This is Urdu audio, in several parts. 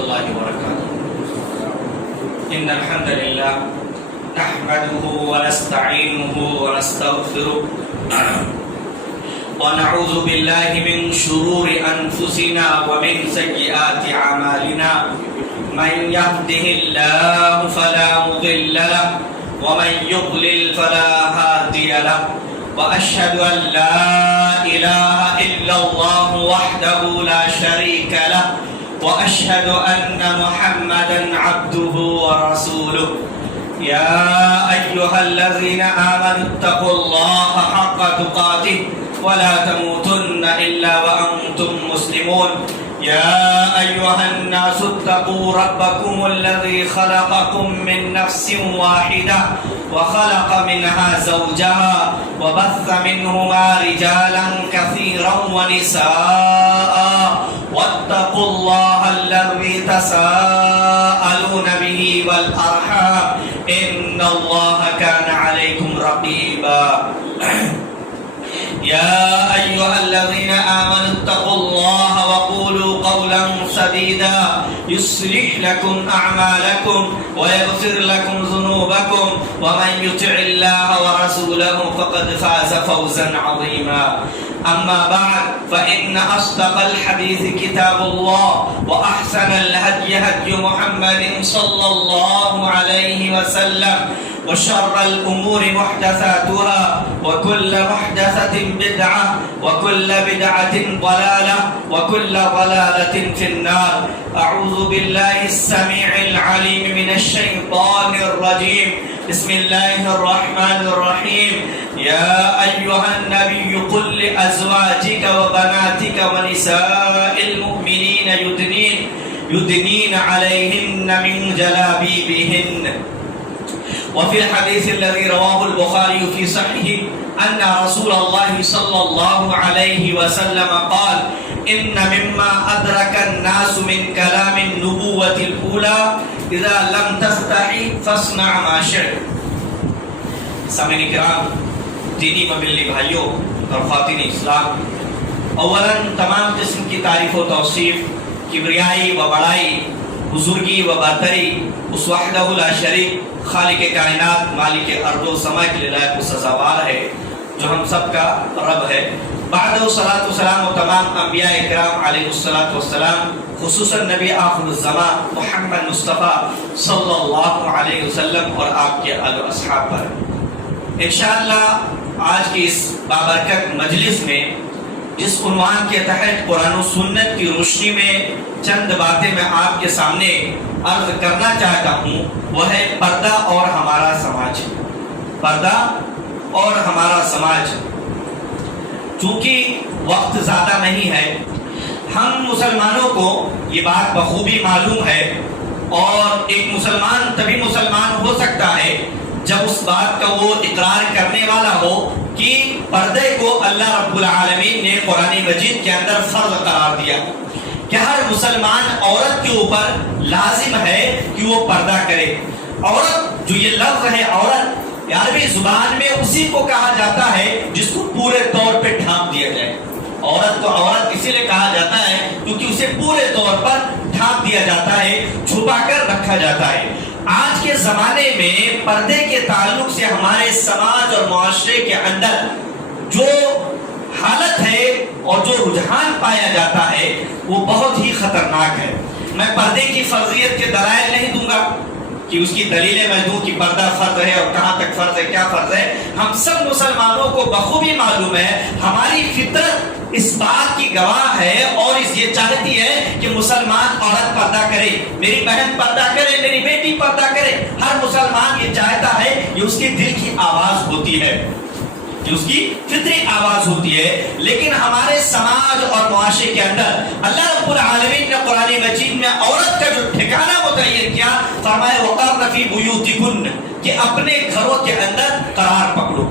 الله وبركاته. إن الحمد لله نحمده ونستعينه ونستغفره ونعوذ بالله من شرور أنفسنا ومن سيئات أعمالنا. من يهده الله فلا مضل له ومن يضلل فلا هادي له. وأشهد أن لا إله إلا الله وحده لا شريك له وأشهد أن محمدا عبده ورسوله. يا أيها الذين آمنوا اتقوا الله حق تقاته ولا تموتن إلا وأنتم مسلمون. يا أيها الناس اتقوا ربكم الذي خلقكم من نفس واحدة وخلق منها زوجها وبث منهما رجالا كثيرا ونساء واتقوا الله الذي تساءلون به والأرحام إن الله كان عليكم رقيبا. يا أيها الذين آمنوا اتقوا الله وقولوا قولا سديدا يصلح لكم أعمالكم ويغفر لكم ذنوبكم ومن يطع الله ورسوله فقد فاز فوزا عظيما. أما بعد فإن أصدق الحديث كتاب الله وأحسن الهدي هدي محمد صلى الله عليه وسلم وشر الأمور محدثاتها وكل محدثة بدعة وكل بدعة ضلالة وكل ضلالة في النار. أعوذ بالله السميع العليم من الشيطان الرجيم. بسم الله الرحمن الرحيم. يا أيها النبي قل لأزواجك وبناتك ونساء المؤمنين يدنين عليهن من جلابيبهن. وفي الحديث الذي رواه البخاري في صحيحه أن رسول الله صلى الله عليه وسلم قال إن مما أدرك الناس من كلام النبوة الأولى إذا لم تستحي فاصنع ما شئت. سامعین کرام، دینی مبلغ بھائیوں اور خواتین اسلام، اولا تمام قسم کی تعریف و توصیف، کبریائی و بڑائی، بزرگی و برتری اس وحدہ لا شریک خالق کائنات مالک ارض و سما کے لیے لائق و سزاوار ہے جو ہم سب کا رب ہے. بعد الصلاۃ والسلام و تمام انبیاء کرام علیہ الصلاۃ والسلام، خصوصاً نبی آخر الزمان محمد مصطفیٰ صلی اللہ علیہ وسلم اور آپ کے آل و اصحاب پر. انشاءاللہ آج کی اس بابرکت مجلس میں جس عنوان کے تحت قرآن و سنت کی روشنی میں چند باتیں میں آپ کے سامنے عرض کرنا چاہتا ہوں، وہ ہے پردہ اور ہمارا سماج. پردہ اور ہمارا سماج. چونکہ وقت زیادہ نہیں ہے، ہم مسلمانوں کو یہ بات بخوبی معلوم ہے، اور ایک مسلمان تبھی مسلمان ہو سکتا ہے جب اس بات کا وہ اقرار کرنے والا ہو کہ پردے کو اللہ رب العالمین نے قرآن مجید کے اندر فرض قرار دیا کہ ہر مسلمان عورت کے اوپر لازم ہے کہ وہ پردہ کرے. عورت جو یہ لفظ ہے عورت، عربی زبان میں اسی کو کہا جاتا ہے جس کو پورے طور پہ ڈھانپ دیا جائے. عورت کو عورت اسی لیے کہا جاتا ہے کیونکہ اسے پورے طور پر ڈھانپ دیا جاتا ہے، چھپا کر رکھا جاتا ہے. آج کے زمانے میں پردے کے تعلق سے ہمارے سماج اور معاشرے کے اندر جو حالت ہے اور جو رجحان پایا جاتا ہے وہ بہت ہی خطرناک ہے. میں پردے کی فرضیت کے دلائل نہیں دوں گا کہ اس کی دلیلیں میں دوں کہ پردہ فرض ہے اور کہاں تک فرض ہے، کیا فرض ہے. ہم سب مسلمانوں کو بخوبی معلوم ہے، ہماری فطرت اس بات کی گواہ ہے اور یہ چاہتی ہے کہ مسلمان عورت پردہ کرے، میری بہن پردہ کرے، میری بیٹی پردہ کرے. ہر مسلمان یہ چاہتا ہے، یہ اس کے دل کی آواز ہوتی ہے، یہ اس کی فطری آواز ہوتی ہے. لیکن ہمارے سماج اور معاشرے کے اندر اللہ رب العالمین نے قرآن مجید میں عورت کا جو ٹھکانہ متعین کیا، فرمایا وَقَرْنَ فِي بُيُوتِكُنَّ، کہ اپنے گھروں کے اندر قرار پکڑو.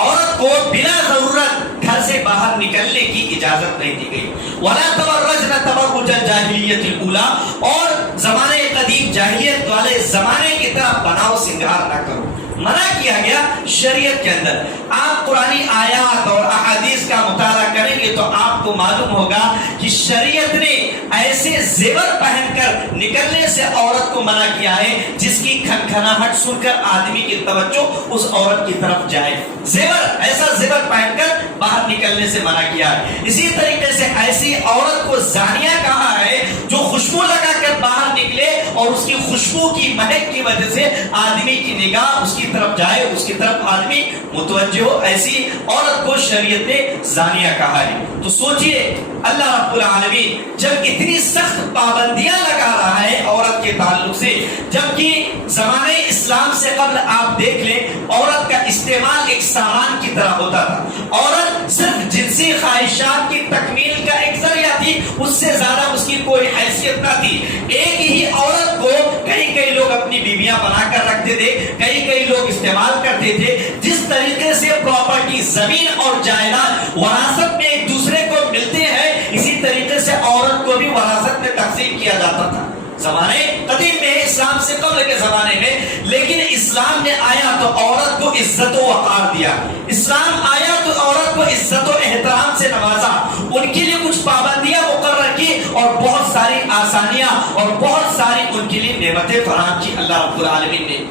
عورت کو بلا ضرورت گھر سے باہر نکلنے کی اجازت نہیں دی گئی. وَلَا تَبَرَّجْنَ تَبَرُّجَ الْجَاهِلِيَّةِ الْأُولَىٰ، اور زمانے قدیم جاہلیت والے زمانے کی طرح بناؤ سنگار نہ کرو. منع کیا گیا شریعت کے اندر. آپ قرآنی آیات اور احادیث کا مطالعہ کریں گے تو آپ کو معلوم ہوگا کہ شریعت نے ایسے زیور پہن کر نکلنے سے عورت کو منع کیا ہے جس کی کھنکھناہٹ سن کر آدمی کی توجہ اس عورت کی طرف جائے. زیور، ایسا زیور پہن کر باہر نکلنے سے منع کیا ہے. اسی طریقے سے ایسی عورت کو زانیہ کہا ہے جو خوشبو لگا کر باہر نکلے اور اس کی خوشبو کی مہک کی وجہ سے آدمی کی نگاہ اس کی طرف جائے، اس کی طرف آدمی متوجہ ہو، ایسی عورت کو شریعت نے زانیہ کہا ہے. تو سوچئے اللہ رب العالمین جب اتنی سخت پابندیاں لگا رہا ہے عورت کے تعلق سے، جبکہ زمانے اسلام سے قبل آپ دیکھ لیں عورت کا استعمال ایک سامان کی طرح ہوتا تھا. عورت صرف جنسی خواہشات کی تکمیل کا ایک ذریعہ تھی، اس سے زیادہ اس کی کوئی حیثیت نہ تھی. ایک ہی عورت کو کئی لوگ اپنی بیویاں بنا کر رکھتے تھے، کئی لوگ استعمال کرتے تھے. جس طریقے سے پراپرٹی، زمین اور جائیداد وراثت میں ایک دوسرے کو ملتے ہیں، اسی طریقے سے عورت کو بھی وراثت میں تقسیم کیا جاتا تھا زمانے قدیم میں، اسلام سے قبل کے زمانے میں. لیکن اسلام نے آیا تو عورت کو عزت و وقار دیا. اسلام آیا تو عورت کو عزت و احترام سے نوازا، ان کے لیے کچھ پابندیاں مقرر کی اور بہت ساری آسانیاں اور بہت ساری ان کے لیے نعمتیں فراہم کی اللہ رب العالمین نے.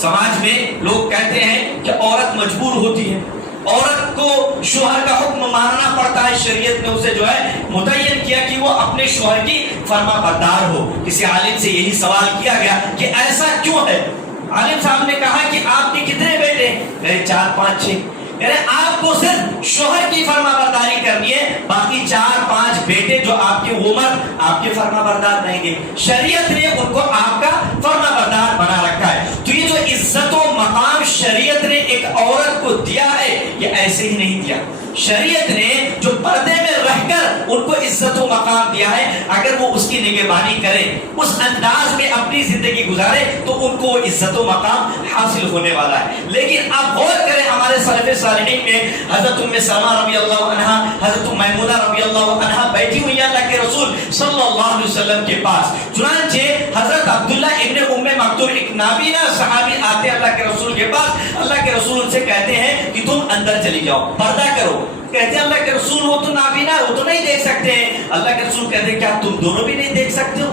سماج میں لوگ کہتے ہیں کہ عورت مجبور ہوتی ہے، عورت کو شوہر کا حکم ماننا پڑتا ہے. شریعت نے اسے جو ہے متعین کیا کہ وہ اپنے شوہر کی فرما بردار ہو. کسی عالم سے یہی سوال کیا گیا کہ ایسا کیوں ہے؟ عالم صاحب نے کہا کہ آپ کے کتنے بیٹے؟ کہے 4 5 6. آپ کو صرف شوہر کی فرما برداری کرنی ہے، باقی 4 5 بیٹے جو آپ کے وہ مرد آپ کے فرما بردار رہیں گے. شریعت نے ان کو آپ کا فرما بردار بنا رکھا ہے. تو یہ جو عزت و مقام شریعت نے ایک عورت کو دیا ہے یہ ایسے ہی نہیں دیا. شریعت نے جو پردے میں رہ کر ان کو عزت و مقام دیا ہے، اگر وہ اس کی نگہبانی کرے، اس انداز میں اپنی زندگی گزارے تو ان کو عزت و مقام حاصل ہونے والا ہے. لیکن آپ غور کریں ہمارے سلف صالحین میں حضرت ام سلمہ رضی اللہ عنہا، حضرت میمونہ رضی اللہ عنہا بیٹھی ہوئی اللہ کے رسول صلی اللہ علیہ وسلم کے پاس. چنانچہ حضرت عبداللہ ابن ام مکتوم ایک نابینا صحابی آتے اللہ کے رسول کے پاس. اللہ کے رسول ان سے کہتے ہیں کہ تم اندر چلی جاؤ، پردہ کرو. کہتے ہیں اللہ کے رسول وہ تو نابینا، وہ تو نہیں دیکھ سکتے ہیں. اللہ کے رسول کہتے ہیں کیا تم دونوں بھی نہیں دیکھ سکتے ہو؟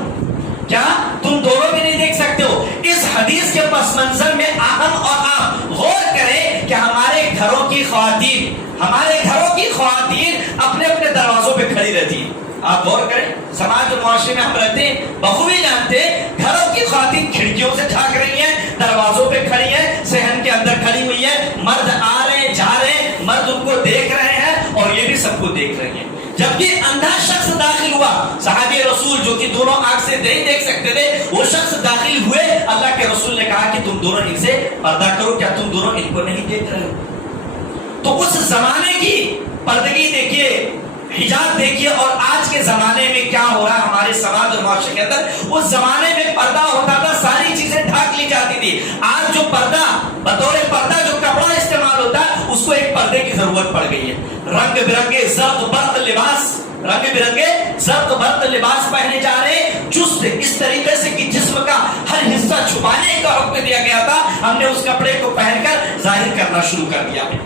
کیا تم دونوں بھی نہیں دیکھ سکتے ہو؟ اس حدیث کے پس منظر میں ہم اور آپ غور کریں کہ ہمارے گھروں کی خواتین اپنے اپنے دروازوں پہ کھڑی رہتی ہیں. آپ غور کریں سماج اور معاشرے میں ہم رہتے ہیں، بخوبی جانتے ہیں گھروں کی خواتین کھڑکیوں سے جھانک رہی ہیں، دروازوں پہ کھڑی ہیں، صحن کے اندر کھڑی ہوئی ہیں. مرد آ رہے ہیں جا رہے ہیں، مرد ان کو دیکھ رہے ہیں اور یہ بھی سب کو دیکھ رہی ہیں. جبکہ اندھا شخص داخل ہوا، صحابی رسول جو کہ دونوں آنکھ سے نہیں دیکھ سکتے تھے، وہ شخص داخل ہوئے. اللہ کے رسول نے کہا کہ تم دونوں ان سے پردہ کرو، کیا تم دونوں ان کو نہیں دیکھ رہے ہو؟ تو اس زمانے کی پردگی دیکھیے، حجاب دیکھیے، اور آج کے زمانے میں کیا ہو رہا ہے ہمارے سماج اور معاشرے کے اندر. اس زمانے میں پردہ ہوتا تھا، ساری چیزیں ڈھک لی جاتی تھی. آج جو پردہ بطور پردہ جو کپڑا استعمال ہوتا ہے اس کو ایک پردے کی ضرورت پڑ گئی ہے. رنگ برنگے زرد برق لباس پہنے جا رہے، چست اس طریقے سے کہ جسم کا ہر حصہ چھپانے کا حکم دیا گیا تھا، ہم نے اس کپڑے کو پہن کر ظاہر کرنا شروع کر دیا ہے.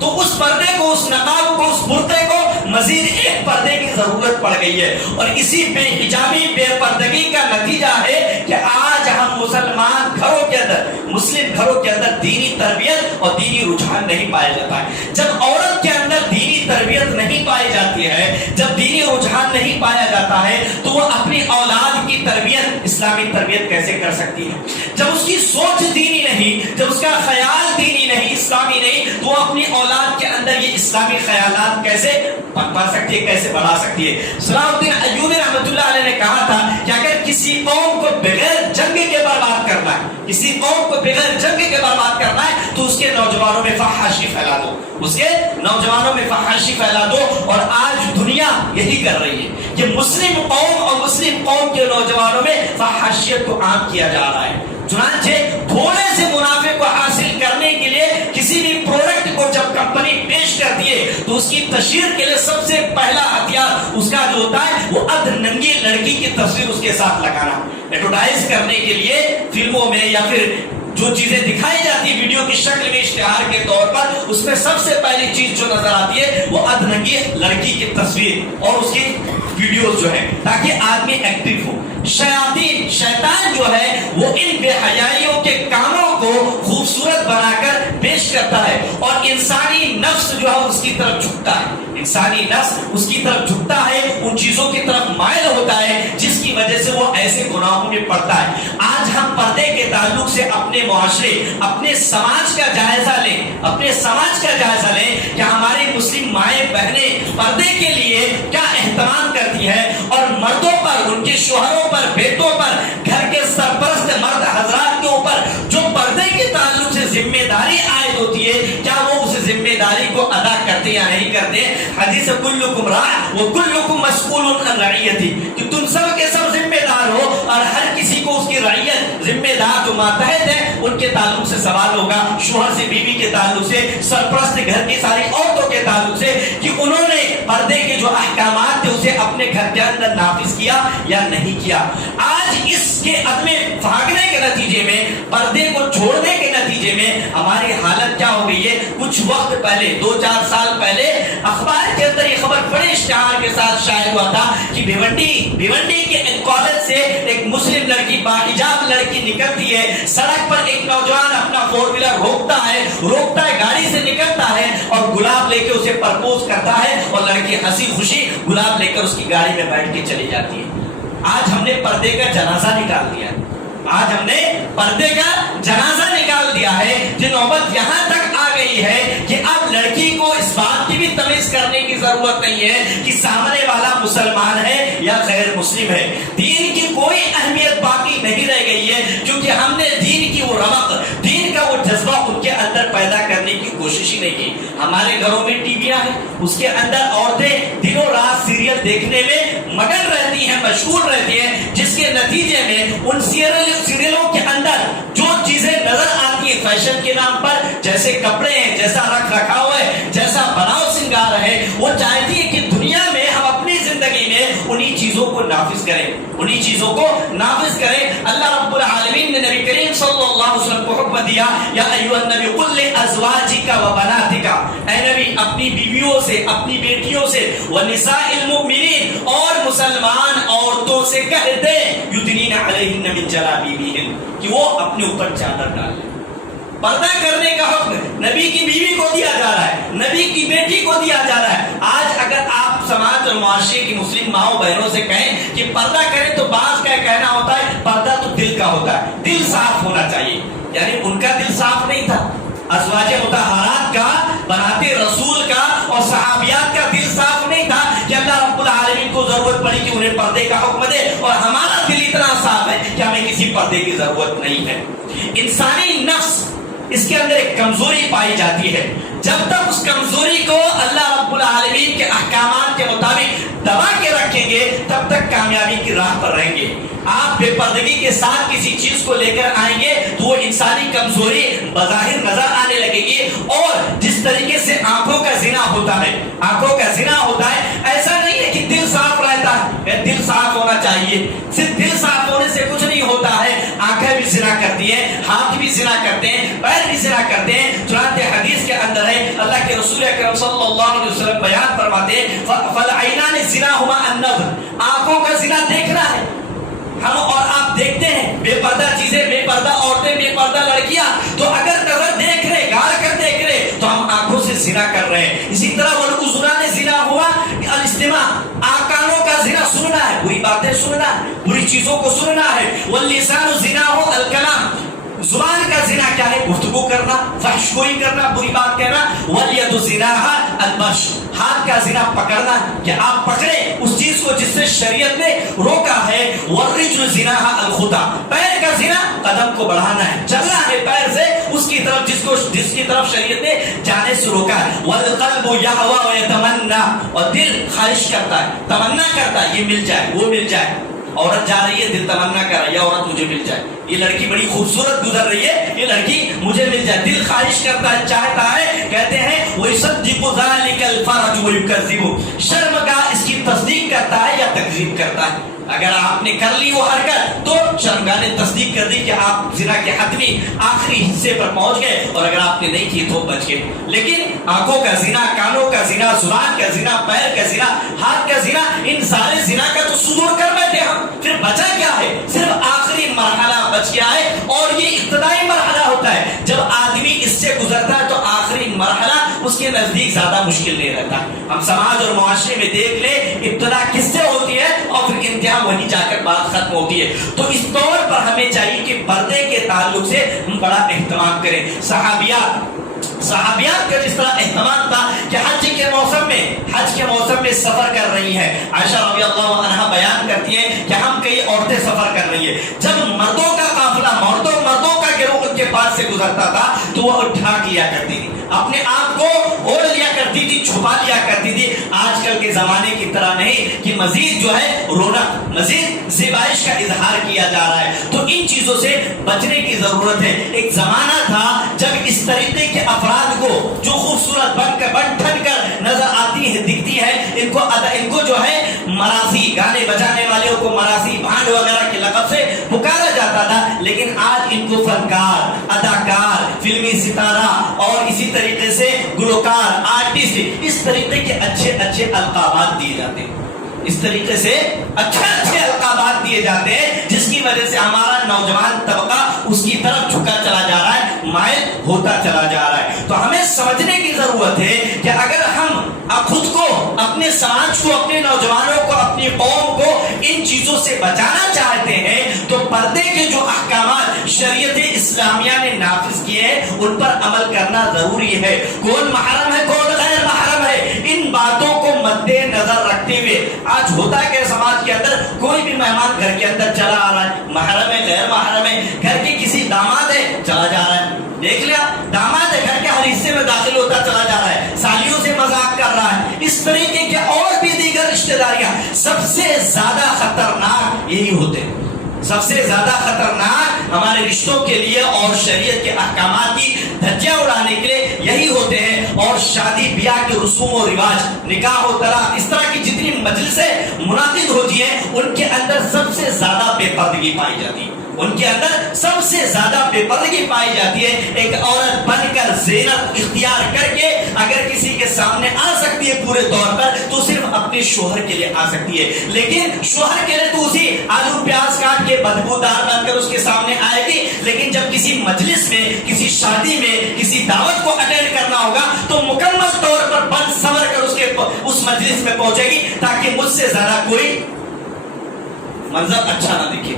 تو اس پردے کو، اس نقاب کو، اس برقعے کو مزید ایک پردے کی ضرورت پڑ گئی ہے. اور اسی بے حجابی، بے پردگی کا نتیجہ ہے کہ آج ہم مسلمان گھروں کے اندر، مسلم گھروں کے اندر دینی تربیت اور دینی رجحان نہیں پایا جاتا ہے. جب عورت کے اندر دینی تربیت نہیں پائی جاتی ہے، جب دینی رجحان نہیں پایا جاتا ہے تو وہ اپنی اولاد کی تربیت، اسلامی تربیت کیسے کر سکتی ہے؟ جب اس کی سوچ دینی نہیں، جب اس کا خیال دینی نہیں، اسلامی نہیں، تو وہ اپنی اولاد کے اندر یہ اسلامی خیالات کیسے پنپا سکتی ہے، کیسے بڑھا سکتی ہے؟ صلاح الدین ایوبی رحمۃ اللہ علیہ نے کہا تھا کہ اگر کسی قوم کو بغیر جنگ کے برباد کرنا ہے، کسی قوم کو بغیر جنگ کے برباد کرنا ہے تو اس کے نوجوانوں میں فحاشی پھیلا دو، اس کے نوجوانوں میں فحاشی پھیلا دو. اور آج دنیا یہی کر رہی ہے کہ مسلم قوم اور مسلم قوم کے نوجوانوں میں فحاشیت کو عام کیا جا رہا ہے. چنانچہ تھوڑے سے منافع کو حاصل کرنے کے لیے کسی بھی پروڈکٹ کو جب کمپنی پیش کرتی ہے تو اس کی تشہیر کے لیے سب سے پہلا ہتھیار اس کا جو ہوتا ہے وہ ادھ ننگی لڑکی کی تصویر اس کے ساتھ لگانا. ایڈورٹائز کرنے کے لیے فلموں میں یا پھر جو چیزیں دکھائی جاتی ہیں ویڈیو کی شکل میں اشتہار کے طور پر، اس میں سب سے پہلی چیز جو نظر آتی ہے وہ ادھنگی لڑکی کی تصویر اور اس کی ویڈیوز جو ہے، تاکہ آدمی ایکٹیو ہو۔ شیاطین، شیطان جو ہے وہ ان بے حیائیوں کے کاموں کو خوبصورت بنا کر پیش کرتا ہے، اور انسانی نفس جو ہے اس کی طرف جھکتا ہے، انسانی نفس اس کی طرف جھکتا ہے، ان چیزوں کی طرف مائل ہوتا ہے جس کی وجہ سے وہ ایسے گناہوں میں پڑتا ہے۔ آج ہم پردے کے تعلق سے اپنے معاشرے، اپنے سماج کا جائزہ لیں، اپنے سماج کا جائزہ لیں کہ ہماری مسلم مائیں بہنیں پردے کے لیے کیا اہتمام کرتی ہے، اور مردوں پر، ان کے شوہروں پر، بیٹوں پر، گھر کے سرپرست مرد حضرات کے اوپر جو پردے کے تعلق سے ذمہ داری عائد ہوتی ہے، کیا وہ اس ذمہ داری کو ادا کرتے یا نہیں کرتے؟ حدیث کلکم راع وکلکم مسئول عن رعیتہ، کہ تم سب کے سب ذمہ دار ہو اور ہر کسی کو اس کی رعیت، ذمہ دار جو ماتحت ہے ان کے تعلق سے سوال ہوگا، شوہر سے، بیوی کے تعلق سے، سرپرست گھر کی ساری عورتوں کے تعلق سے، کہ انہوں نے پردے کے جو احکامات تھے اسے اپنے گھر کے اندر نافذ کیا یا نہیں کیا۔ آج اس کے عدم بھاگنے کے نتیجے میں، پردے کو چھوڑنے کے نتیجے میں ہماری حالت کیا ہو گئی ہے؟ کچھ وقت پہلے، 2-4 سال پہلے اخبار کے اندر یہ خبر بڑے اشتہار کے ساتھ شائع ہوا تھا کہ بھیونڈی کے ایک کالج سے ایک مسلم لڑکی، باحجاب لڑکی نکلتی ہے، سڑک پر ایک نوجوان اپنا 4 ویلر روکتا ہے، گاڑی سے نکلتا ہے اور گلاب لے کے اسے پرپوز کرتا ہے، اور لڑکی ہنسی خوشی گلاب لے کر اس کی گاڑی میں بیٹھ کے چلی جاتی ہے۔ آج ہم نے پردے کا جنازہ نکال دیا، آج ہم نے پردے کا جنازہ نکال دیا ہے، کہ نوبت یہاں تک آ گئی ہے کہ اب لڑکی کو اس بات کی بھی تمیز کرنے کی ضرورت نہیں ہے کہ سامنے والا مسلمان ہے یا غیر مسلم ہے۔ دین کی کوئی اہمیت باقی نہیں رہ گئی ہے، کیونکہ ہم نے دین کی وہ رمق، دین کا وہ جذبہ ان کے اندر پیدا کرنے کی کوشش ہی نہیں کی۔ ہمارے گھروں میں ٹی ویاں ہیں، اس کے اندر عورتیں دنوں رات سیریل دیکھنے میں مگن رہتی ہیں، مشغول رہتی ہیں، جس کے نتیجے میں ان سیریلوں کے اندر جو چیزیں نظر آتی ہیں فیشن کے نام پر، جیسے کپڑے ہیں، جیسا رکھ رکھاؤ ہے، جیسا بناؤ سنگار ہے، وہ چاہتی ہے کہ دنیا میں ہم اپنی زندگی میں انہی چیزوں کو نافذ کریں، انہی چیزوں کو نافذ کریں۔ اللہ رب العالمین نے نبی کریم صلی اللہ علیہ وسلم کو حکم دیا، یا ایھا النبی قل لازواجک وبناتک، اے نبی اپنی بیویوں سے، اپنی بیٹیوں سے، ونساء المؤمنین، اور مسلمان عورتوں سے کہہ دے، یدنین علیہن من جلابیبہن، کہ وہ اپنے اوپر چادر ڈال لیں۔ پردہ کرنے کا حکم نبی کی بیوی کو دیا جا رہا ہے، نبی کی بیٹی کو دیا جا رہا ہے۔ آج اگر آپ سماج اور معاشرے کی مسلم ماؤں بہنوں سے کہیں کہ پردہ کریں، تو بعض کا کہنا ہوتا ہے پردہ تو دل کا ہوتا ہے، دل صاف ہونا چاہیے، یعنی ان کا دل صاف نہیں تھا۔ ازواج مطہرات کا، بناتے رسول کا اور صحابیات کا دل صاف نہیں تھا کہ اللہ رب العالمین کو ضرورت پڑی کہ انہیں پردے کا حکم دے، اور ہمارا دل اتنا صاف ہے کہ ہمیں کسی پردے کی ضرورت نہیں ہے۔ انسانی نفس، اس کے اندر ایک کمزوری پائی جاتی ہے، جب تک اس کمزوری کو اللہ رب العالمین کے احکامات کے مطابق دبا کے رکھیں گے، تب تک کامیابی کی راہ پر رہیں گے۔ آپ بے پردگی کے ساتھ کسی چیز کو لے کر آئیں گے تو وہ انسانی کمزوری بظاہر نظر آنے لگے گی، اور جس طریقے سے آنکھوں کا زنا ہوتا ہے، آنکھوں کا زنا ہوتا ہے، ایسا نہیں ہے کہ دل صاف رہتا ہے، دل صاف ہونا چاہیے، صرف دل صاف ہونے سے کچھ نہیں ہوتا ہے، آنکھیں بھی زنا کرتی ہیں، ہاتھ بھی زنا کرتے ہیں، پیر بھی زنا کرتے ہیں۔ چنانچہ حدیث کے اندر ہے، اللہ کے رسول اکرم صلی اللہ علیہ وسلم بیان فرماتے ہیں، فالعینان زناہما النظر، آنکھوں کا زنا دیکھنا ہے۔ ہم اور آپ دیکھتے ہیں بے پردہ چیزیں، بے پردہ عورتیں، بے پردہ لڑکیاں، تو اگر نظر دیکھ رہے، گاڑ کر دیکھ رہے، تو ہم آنکھوں سے زنا کر رہے ہیں۔ اسی طرح والأذنان زنا ہوا الاستماع، کانوں کا زنا سننا ہے، بری باتیں سننا ہے، بری چیزوں کو سننا ہے۔ واللسان زنا ہو الکلام، زبان کا زنا کیا ہے؟ گفتگو کرنا، فحش گوئی کرنا، بری بات کہنا۔ والید زناها البش، ہاتھ کا زنا پکڑنا، کہ آپ پکڑے اس چیز کو جس سے شریعت نے روکا ہے۔ والرجل زناها الخطا، پیر کا زنا قدم کو بڑھانا ہے، چلنا ہے پیر سے اس کی طرف جس کی طرف شریعت نے جانے سے روکا ہے۔ والقلب یهوى ويتمنى، اور دل خواہش کرتا ہے، تمنا کرتا ہے، یہ مل جائے، وہ مل جائے۔ عورت جا رہی ہے، دل تمنا کر رہا ہے، یہ عورت مجھے مل جائے، یہ لڑکی بڑی خوبصورت گزر رہی ہے، یہ لڑکی مجھے مل جائے، دل خواہش کرتا ہے، چاہتا ہے۔ کہتے ہیں وَيُصَدِّقُ ذَلِكَ الْفَرْجُ وَيُكَذِّبُ، شرمگاہ اس کی تصدیق کرتا ہے یا تکذیب کرتا ہے۔ اگر آپ نے کر لی وہ حرکت تو شرمگاہ علماء نے تصدیق کر دی کہ آپ زنا کے حتمی آخری حصے پر پہنچ گئے، اور اگر آپ نے نہیں کی تو بچ گئے. لیکن آنکھوں کا زنا، کانوں کا زنا، زبان کا زنا، پیر کا زنا، ہاتھ کا زنا، ان سارے زنا کا تو صدور کر بیٹھے ہم. پھر بچا کیا ہے؟ صرف آخری مرحلہ بچ گیا ہے، اور یہ ابتدائی مرحلہ ہوتا ہے. جب آدمی اس سے گزرتا ہے تو آخری مرحلہ اس کے نزدیک زیادہ مشکل نہیں رہتا. ہم سماج اور معاشرے میں دیکھ لیں ابتدا کس سے ہوتی ہے اور پھر انتہا وہیں جا کر بات ختم ہوتی ہے. تو اس طور پر ہمیں چاہیے کہ پردے کے تعلق سے ہم بڑا اہتمام کریں. صحابیات کا جس طرح اہتمام تھا کہ حج کے موسم میں سفر کر رہی ہیں. عائشہ رضی اللہ عنہا بیان کرتی ہیں کہ ہم کئی عورتیں سفر کر رہی ہیں. جب مردوں کا قافلہ، مردوں کا گروہ ان کے پاس سے گزرتا تھا تو وہ ڈھانک لیا کرتی تھی، اپنے آپ کو اوڑھ لیا کرتی تھی، چھپا لیا کرتی تھی. آج کل کے زمانے کی طرح نہیں کہ مزید جو ہے رونق، مزید زیبائش کا اظہار کیا جا رہا ہے. تو ان چیزوں سے بچنے کی ضرورت ہے. ایک زمانہ تھا جب اس طریقے کے افراد کو جو خوبصورت بن ٹھن کر نظر آتی ہے، دکھتی ہے، ان کو جو ہے مراثی، گانے بجانے والوں کو مراثی، بھانڈ وغیرہ کے لقب سے پکارا جاتا تھا. لیکن آج ان کو فنکار، اداکار، فلمی ستارہ اور اسی طریقے سے گلوکار، آرٹسٹ، اس طریقے کے اچھے القابات دیے جاتے ہیں. اس طریقے سے اچھے القابات دیے جاتے ہیں جس کی وجہ سے ہمارا نوجوان طبقہ اس کی طرف جھکا چلا جا رہا ہے، مائل ہوتا چلا جا رہا ہے. تو ہمیں سمجھنے کی ضرورت ہے کہ اگر ہم خود کو، اپنے سماج کو، اپنے نوجوانوں کو، اپنی قوم کو ان چیزوں سے بچانا چاہتے ہیں تو پردے کے جو احکامات شریعت اسلامیہ نے نافذ کیے ہیں ان پر عمل کرنا ضروری ہے. کون محرم ہے، کون غیر محرم ہے، ان باتوں کو مد نظر رکھتے ہوئے آج ہوتا ہے کہ سماج کے اندر کوئی بھی مہمان گھر کے اندر چلا آ رہا ہے، محرم ہے، غیر محرم ہے، گھر کے کسی داماد ہے چلا جا رہا ہے، دیکھ لیا داماد ہے، گھر کے ہر حصے میں داخل ہوتا چلا جا رہا ہے، سالیوں سے مذاق کر رہا ہے. اس طریقے کے اور بھی دیگر رشتہ داریاں سب سے زیادہ خطرناک یہی ہوتے ہیں. سب سے زیادہ خطرناک ہمارے رشتوں کے لیے اور شریعت کے احکامات کی دھجیاں اڑانے کے لیے یہی ہوتے ہیں. اور شادی بیاہ کے رسوم و رواج، نکاح و طلاق، اس طرح کی جتنی مجلسیں منعقد ہوتی ہیں ان کے اندر سب سے زیادہ بے پردگی پائی جاتی ہے. ان کے اندر سب سے زیادہ بے پردگی پائی جاتی ہے. ایک عورت بن کر، زینت اختیار کر کے اگر کسی کے سامنے آ سکتی ہے پورے طور پر تو صرف اپنے شوہر کے لیے آ سکتی ہے. لیکن شوہر کے لیے تو اسی آلو پیاز کاٹ کے بدبودار بن کر اس کے سامنے آئے گی. لیکن جب کسی مجلس میں، کسی شادی میں، کسی دعوت کو اٹینڈ کرنا ہوگا تو مکمل طور پر بن سنور کر اس مجلس میں پہنچے گی تاکہ مجھ سے زیادہ کوئی منظر اچھا نہ دکھے،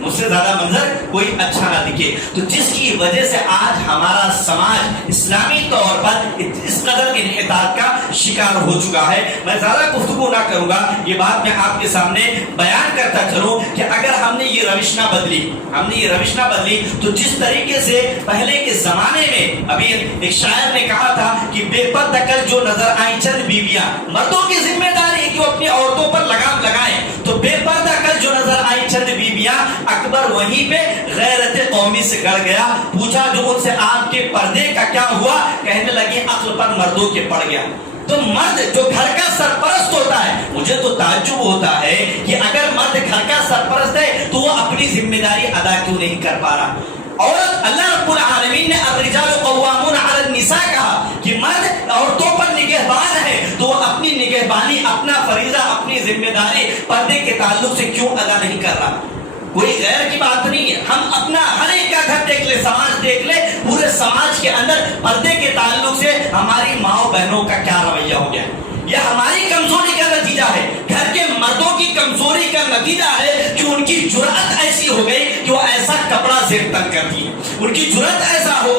مجھ سے زیادہ منظر کوئی اچھا نہ دکھے. تو جس کی وجہ سے آج ہمارا سماج اسلامی طور پر اس قدر انحطاط کا شکار ہو چکا ہے. میں زیادہ گفتگو نہ کروں گا، یہ بات میں آپ کے سامنے بیان کرتا چلوں کہ اگر ہم نے یہ روش نہ بدلی تو جس طریقے سے پہلے کے زمانے میں، ابھی ایک شاعر نے کہا تھا کہ بے پردہ کل جو نظر آئیں چند بیویاں، مردوں کی ذمہ داری کہ وہ اپنی عورتوں پر لگام لگائیں. تو بے پردہ کل جو نظر آئیں چند بیویاں، اکبر وہیں پہ غیرت قومی سے گڑ گیا. پوچھا جو ان سے آپ کے پردے کا کیا ہوا، کہنے لگے عقل پر مردوں کے پڑ گیا. تو مرد جو گھر کا سرپرست ہوتا ہے، مجھے تو تعجب ہوتا ہے کہ اگر مرد گھر کا سرپرست ہے تو وہ اپنی ذمہ داری ادا کیوں نہیں کر پا رہا. اور اللہ رب العالمین نے الرجال قوامون علی النساء کہا کہ مرد عورتوں پر نگہبان ہے تو وہ اپنی نگہبانی، اپنا فریضہ، اپنی ذمہ داری پردے کے تعلق سے کیوں ادا نہیں کر رہا. کوئی غیر کی بات نہیں ہے، ہم اپنا ہر ایک کا گھر دیکھ لے، سماج دیکھ لے، پورے سماج کے اندر پردے کے تعلق سے ہماری ماں بہنوں کا کیا رویہ ہو گیا. یہ ہماری کمزوری کا نتیجہ ہے، گھر کے مردوں کی کمزوری کا نتیجہ ہے کہ ان کی جرأت ایسی ہو گئی کہ وہ ایسا کپڑا زیر تن کرتی ہے. ان کی جرأت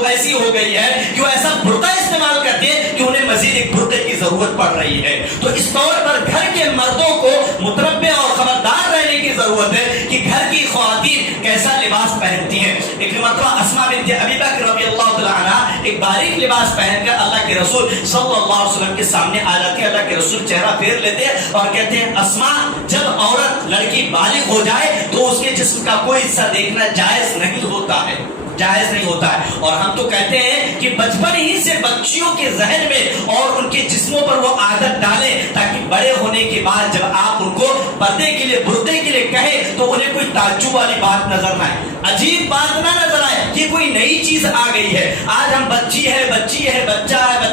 ایسی ہو گئی ہے کہ وہ ایسا برقع استعمال کرتے ہیں کہ انہیں مزید ایک برقعے کی ضرورت پڑ رہی ہے. تو اس طور پر گھر کے مردوں کو متربع اور خبردار رہنے کی ضرورت ہے کہ گھر کی خواتین کیسا لباس پہنتی ہیں. ایک مرتبہ اسماء بنت ابی بکر رضی اللہ تعالی عنہا ایک باریک لباس پہن کر اللہ کے رسول صلی اللہ علیہ وسلم کے سامنے آ جاتی ہے. اللہ کے رسول چہرہ پھیر لیتے ہیں اور کہتے ہیں اسماء، جب عورت لڑکی بالغ ہو جائے تو اس کے جسم کا کوئی حصہ دیکھنا جائز نہیں ہوتا ہے. جائز نہیں ہوتا ہے. اور ہم تو کہتے ہیں کہ بچپن ہی سے بچیوں کے ذہن میں اور ان کے جسموں پر وہ عادت ڈالیں تاکہ بڑے ہونے کے بعد جب آپ ان کو پردے کے لیے برقعے کے لیے کہیں تو انہیں کوئی تعجب والی بات نظر نہ آئے, عجیب بات نہ نظر آئے کہ کوئی نئی چیز آ گئی ہے. آج ہم بچی ہے بچہ ہے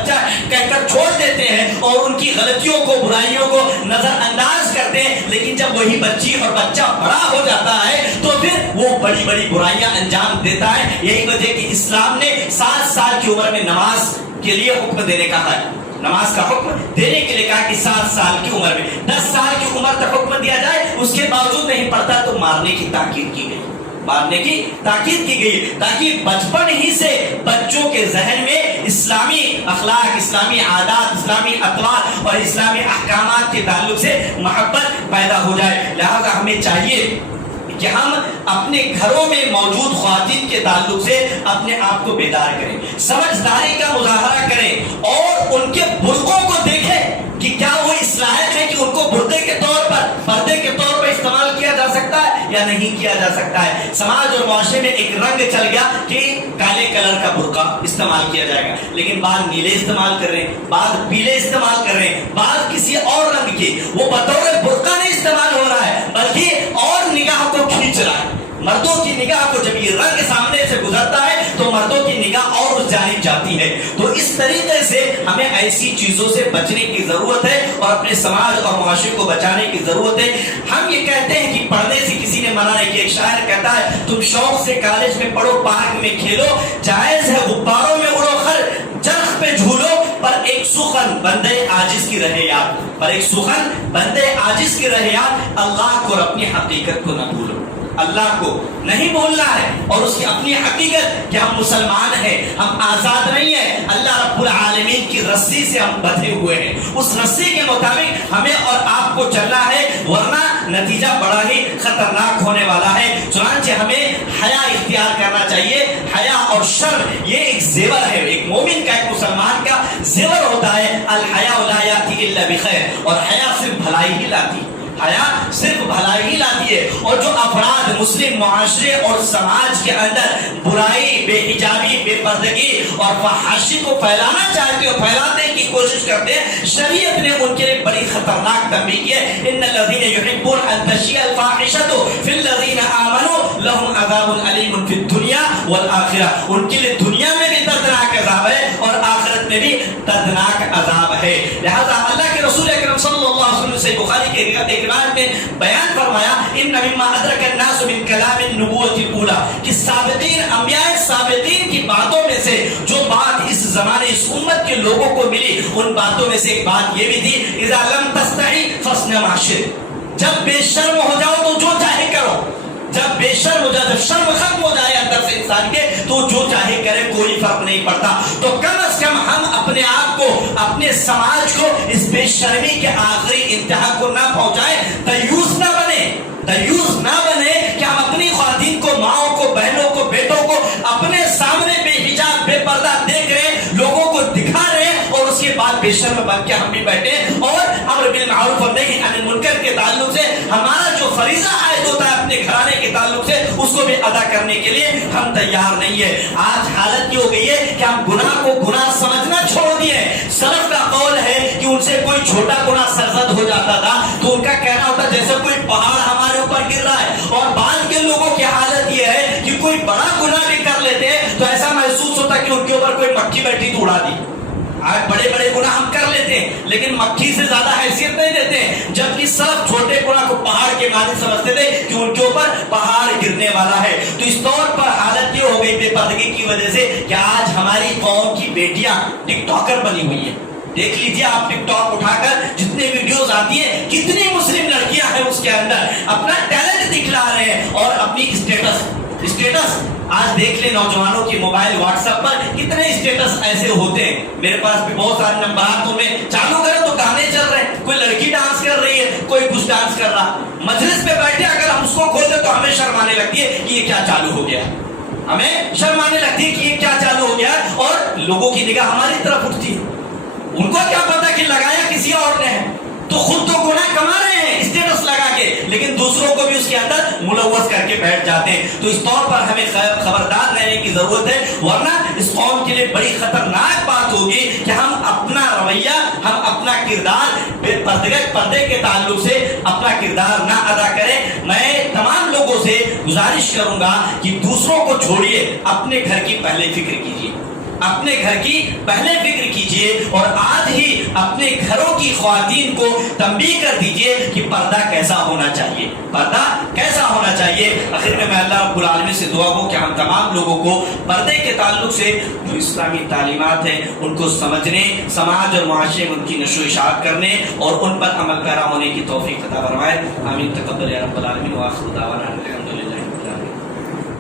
کہہ کر چھوڑ دیتے ہیں اور ان کی غلطیوں کو برائیوں کو نظر انداز کرتے ہیں, لیکن جب وہی بچی اور بچہ بڑا ہو جاتا ہے تو پھر وہ بڑی بڑی برائیاں انجام دیتا ہے. یہی وجہ کہ اسلام نے 7 سال کی عمر میں نماز کے لیے حکم دینے کا ہے, نماز کا حکم دینے کے لیے کہا کہ 7 سال کی عمر میں. 10 سال کی عمر تک حکم دیا جائے, اس کے باوجود نہیں پڑھتا تو مارنے کی تاکید کی گئی, مارنے کی تاکید کی گئی تاکہ بچپن ہی سے بچوں کے ذہن میں اسلامی اخلاق, اسلامی عادات, اسلامی اطوار اور اسلامی احکامات کے تعلق سے محبت پیدا ہو جائے. لہذا ہمیں چاہیے کہ ہم اپنے گھروں میں موجود خواتین کے تعلق سے اپنے آپ کو بیدار کریں, سمجھداری کا مظاہرہ کریں اور ان کے برقعوں کو دیکھیں کہ کیا وہ اس لائق ہے کہ ان کو برقعے کے طور پر, پردے کے طور پر استعمال کیا جا سکتا ہے یا نہیں کیا جا سکتا ہے. سماج اور معاشرے میں ایک رنگ چل گیا کہ کالے کلر کا برقع استعمال کیا جائے گا, لیکن بعض نیلے استعمال کر رہے ہیں, بعض پیلے استعمال کر رہے ہیں, بعض کسی اور رنگ کے, وہ بطور برقع نہیں استعمال ہو رہا ہے بلکہ اور نگاہ کو کھینچ رہا ہے. مردوں کی نگاہ کو جب یہ رنگ سامنے سے گزرتا ہے تو مردوں کی نگاہ اور اس جانب جاتی ہے. تو اس طریقے سے ہمیں ایسی چیزوں سے بچنے کی ضرورت ہے اور اپنے سماج اور معاشرے کو بچانے کی ضرورت ہے. ہم یہ کہتے ہیں کہ پڑھنے سے کسی نے منع نہیں کیا. ایک شاعر کہتا ہے تم شوق سے کالج میں پڑھو, پارک میں کھیلو, جائز ہے غباروں میں اڑو, خر چرخ پہ جھولو, پر ایک سخن بندے عاجز کی رہے یاد, پر ایک سخن بندے عاجز کی رہے یاد, اللہ کو اور اپنی حقیقت کو نہ بھولو. اللہ کو نہیں بولنا ہے اور اس کی اپنی حقیقت کہ ہم مسلمان ہیں, ہم آزاد نہیں ہیں, اللہ رب العالمین کی رسی سے ہم بندھے ہوئے ہیں, اس رسی کے مطابق ہمیں اور آپ کو چلنا ہے, ورنہ نتیجہ بڑا ہی خطرناک ہونے والا ہے. چنانچہ ہمیں حیا اختیار کرنا چاہیے. حیا اور شرم یہ ایک زیور ہے, ایک مومن کا, ایک مسلمان کا زیور ہوتا ہے. الحیا لا یاتی الا بخیر, اور حیا صرف بھلائی ہی لاتی, حیا صرف بھلائی ہی لاتی ہے. اور جو افراد مسلم معاشرے اور سماج کے اندر برائی, بے حجابی, بے پردگی اور فحاشی کو پھیلانا چاہتے ہیں, پھیلانے کی کوشش کرتے ہیں, شریعت نے ان کے لیے بڑی خطرناک تنبیہ کی ہے. ان الذین یحبون ان تشیع الفاحشۃ فی الذین آمنوا لهم عذاب علیم فی الدنیا والآخرہ. ان کے لیے دنیا میں بھی دردناک عذاب ہے اور آخرت میں بھی دردناک عذاب ہے. لہذا اللہ کے رسول اکرم صلی اللہ علیہ وسلم سے بخاری کے ایک روایت میں بیان فرمایا ان مما ادرک الناس من کلام النبوۃ الاولى, کہ سابقین, انبیاء سابقین کی باتوں میں سے جو بات اس زمانے, اس امت کے لوگوں کو ملی, ان باتوں میں سے ایک بات یہ بھی تھی اذا لم تستحی فاصنع ما شئت, جب بے شرم ہو جاؤ تو جو چاہے کرو. جب بے شرم ہو جائے, جب شرم ختم ہو جائے اندر سے انسان کے, تو جو چاہے کرے, کوئی فرق نہیں پڑتا. تو کم از کم ہم اپنے آپ کو, اپنے سماج کو اس بے شرمی کے آخری انتہا کو نہ پہنچائیں. دیوس نہ بنے, دیوس نہ بنے کہ ہم اپنی خواتین کو, ماؤں کو, بہنوں کو, بیٹوں کو اپنے سامنے بے حجاب, بے پردہ دیکھ رہے, لوگوں کو دکھا رہے, اور اس کے بعد بے شرم بن کے ہم بھی بیٹھے. اور امر بالمعروف اور نہی عن المنکر کے تعلق سے ہمارا جو فریضہ عائد ہوتا ہے اپنے گھرانے کے تعلق سے, اس کو بھی ادا کرنے کے لیے ہم تیار نہیں ہے. آج حالت یہ ہو گئی ہے کہ ہم گناہ کو گناہ سمجھنا چھوڑ دیے. سلف کا قول ہے کہ ان سے کوئی چھوٹا گناہ سرزد ہو جاتا تھا تو ان کا کہنا ہوتا جیسے کوئی پہاڑ ہمارے اوپر گر رہا ہے. اور بعض کے لوگوں کی حالت یہ ہے کہ کوئی بڑا گناہ بھی کر لیتے ہیں تو ایسا محسوس ہوتا ہے کہ ان کے اوپر کوئی مکھی بیٹھی تو اڑا دی. آج بڑے بڑے گناہ ہم کر لیتے ہیں لیکن مکھی سے زیادہ حیثیت نہیں دیتے ہیں, جبکہ سب چھوٹے گناہ کو پہاڑ کے مانند سمجھتے تھے کہ ان کے اوپر پہاڑ گرنے والا ہے. تو اس طور پر حالت یہ ہو گئی بے پردگی کی وجہ سے کہ آج ہماری قوم کی بیٹیاں ٹک ٹاکر بنی ہوئی ہیں. دیکھ لیجیے آپ ٹک ٹاک اٹھا کر جتنے ویڈیوز آتی ہیں, کتنی مسلم لڑکیاں ہیں اس کے اندر اپنا ٹیلنٹ دکھلا رہے ہیں اور اپنی اسٹیٹس آج دیکھ لیں نوجوانوں کی موبائل واٹس ایپ پر کتنے اسٹیٹس ایسے ہوتے ہیں. میرے پاس بھی بہت سارے نمبرات, تو میں چالو کریں تو گانے چل رہے ہیں, کوئی لڑکی ڈانس کر رہی ہے, کوئی کچھ ڈانس کر رہا. مجلس پہ بیٹھے اگر ہم اس کو کھولتے تو ہمیں شرم آنے لگتی ہے کہ یہ کیا چالو ہو گیا, ہمیں شرم آنے لگتی ہے کہ یہ کیا چالو ہو گیا, اور لوگوں کی نگاہ ہماری طرف اٹھتی ہے. ان کو کیا پتا کہ لگایا کسی اور نے ہے. تو خود تو گناہ کما رہے ہیں اسٹیٹس لگا کے، لیکن دوسروں کو بھی اس کے اندر ملوث کر کے بیٹھ جاتے ہیں. تو اس طور پر ہمیں خبردار رہنے کی ضرورت ہے، ورنہ اس قوم کے لیے بڑی خطرناک بات ہوگی کہ ہم اپنا رویہ، ہم اپنا کردار پردے کے تعلق سے اپنا کردار نہ ادا کریں. میں تمام لوگوں سے گزارش کروں گا کہ دوسروں کو چھوڑیے، اپنے گھر کی پہلے فکر کیجیے، اپنے گھر کی پہلے فکر کیجئے، اور آج ہی اپنے گھروں کی خواتین کو تنبیہ کر دیجئے کہ پردہ کیسا ہونا چاہیے، پردہ کیسا ہونا چاہیے. آخر میں اللہ رب العالمین سے دعا ہو کہ ہم تمام لوگوں کو پردے کے تعلق سے جو اسلامی تعلیمات ہیں ان کو سمجھنے، سماج اور معاشرے میں ان کی نشر و اشاعت کرنے اور ان پر عمل پیرا ہونے کی توفیق عطا فرمائے. آمین. تقبل یا رب العالمین. وآخر دعوانا الحمدللہ.